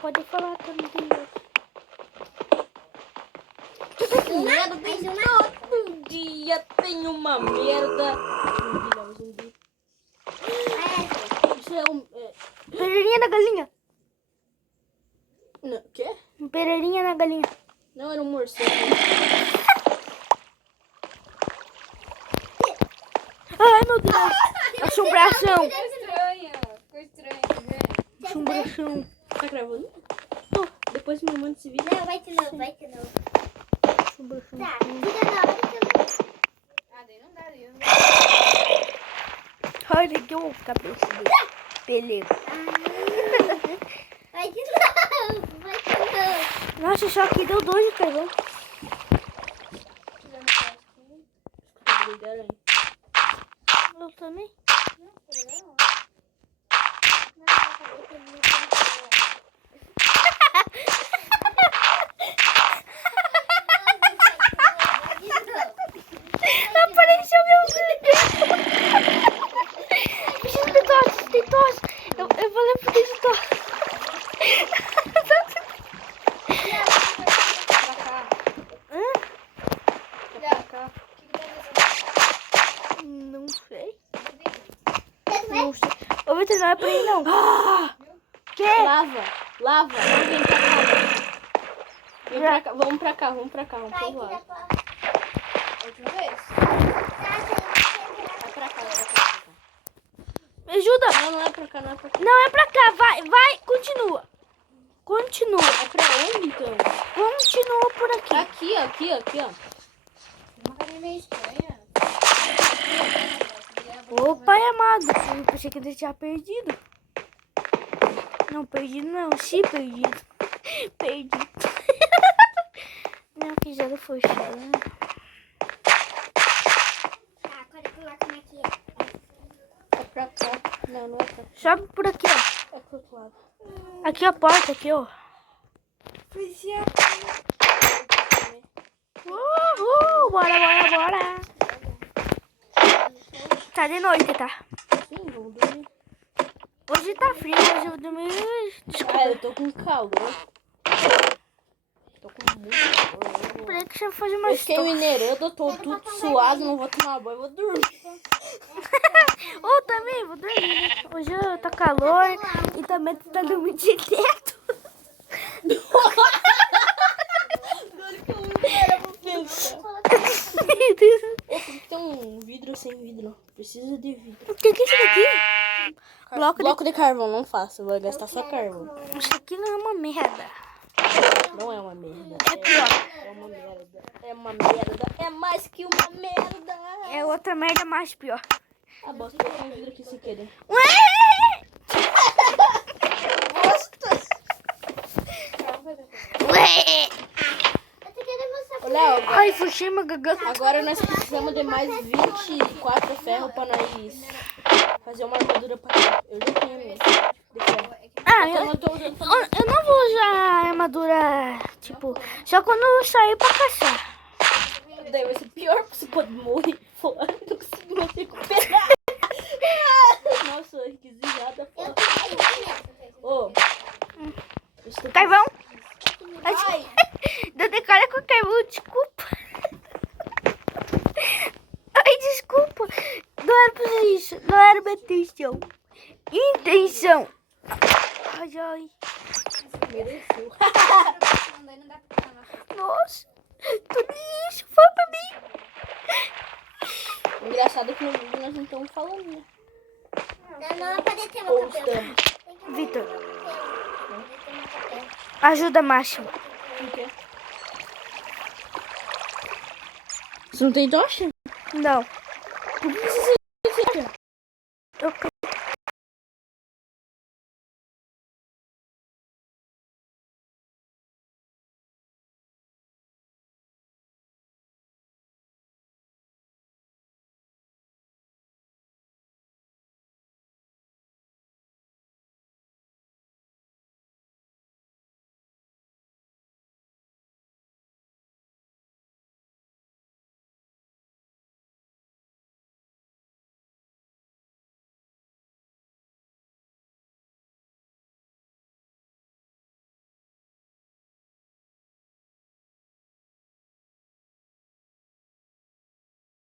Pode falar que eu não tenho medo. Todo dia tem uma merda. Zumbi. Isso é um... Pereirinha da galinha. Não, quê? Pereirinha na galinha. Não, era um morcego. Ai, meu Deus. Assombração. Ficou estranho, gente. Assombração. Tá gravando? Depois me manda esse vídeo. Não, vai de novo. Assombração. Tá, tira na hora que eu... Ah, daí não dá, daí eu não... Olha que o cabeça dele. Beleza. Vai de novo. Nossa, só que deu 2 de carvão. Eu também. Apareceu meu bebê. Bicho, tem tosse. Eu vou levar pro de tosse. Não sei. Não sei. Ô, Vitor, não é pra ir, não. Que? Lava. Vem pra cá. Vamos pra cá. Vamos pro lado. Última vez. Vai pra cá. Me ajuda. Não é pra cá. Não é pra cá. Vai. Continua. É pra onde, então? Continua por aqui. Aqui, ó. Uma carinha meio estranha. Ô, pai amado. Eu pensei que ele tinha perdido. Não, perdido não. Sim, perdido. Perdido. Não, que já foi chorando. Tá, agora coloca aqui. É pra cá. Não é pra cá. Sobe por aqui, ó. É pro outro lado. Aqui a porta, aqui, ó. Bora. Tá de noite, tá? Sim, vamos dormir. Hoje tá frio, hoje eu vou dormir. Desculpa. Eu tô com calor. Tô com muito calor. Peraí que eu vou fazer Eu mais fiquei minerando, eu tô tudo suado, não vou tomar banho, vou dormir. Também, vou dormir. Hoje tá calor e também tá dormindo de teto. Agora que eu era pra pensar. Tem um vidro sem vidro. Precisa de vidro. O que é isso daqui? Bloco de carvão, não faço. Vai gastar só carvão. Isso aqui não é uma merda. Não é uma merda. É pior. É uma merda. É uma merda. É mais que uma merda. É outra merda mais pior. Ah, bosta, eu tenho um vidro aqui sem querer. Olha, Ai, Fushima, Gaga. agora nós precisamos de mais 24 ferros pra nós fazer uma armadura pra cá. Eu já tenho mesmo. Eu não tô usando pra... Eu não vou usar armadura, tipo, só quando eu sair pra caçar. Daí vai ser pior, porque você pode morrer fora e não conseguir mais recuperar. Nossa, que zigada foda. Ô, Carvão? ai, Deu de cara com carvão, desculpa. Ai, desculpa. Não era pra fazer isso. Não era minha intenção. Ai. mereceu. Nossa, tudo isso foi pra mim. Engraçado que no vídeo nós não estamos falando, né? Não é pra deter meu Ou cabelo. estamos. Vitor, ajuda, macho. O quê? Você não tem tocha? Não. Por que você tem tocha? Eu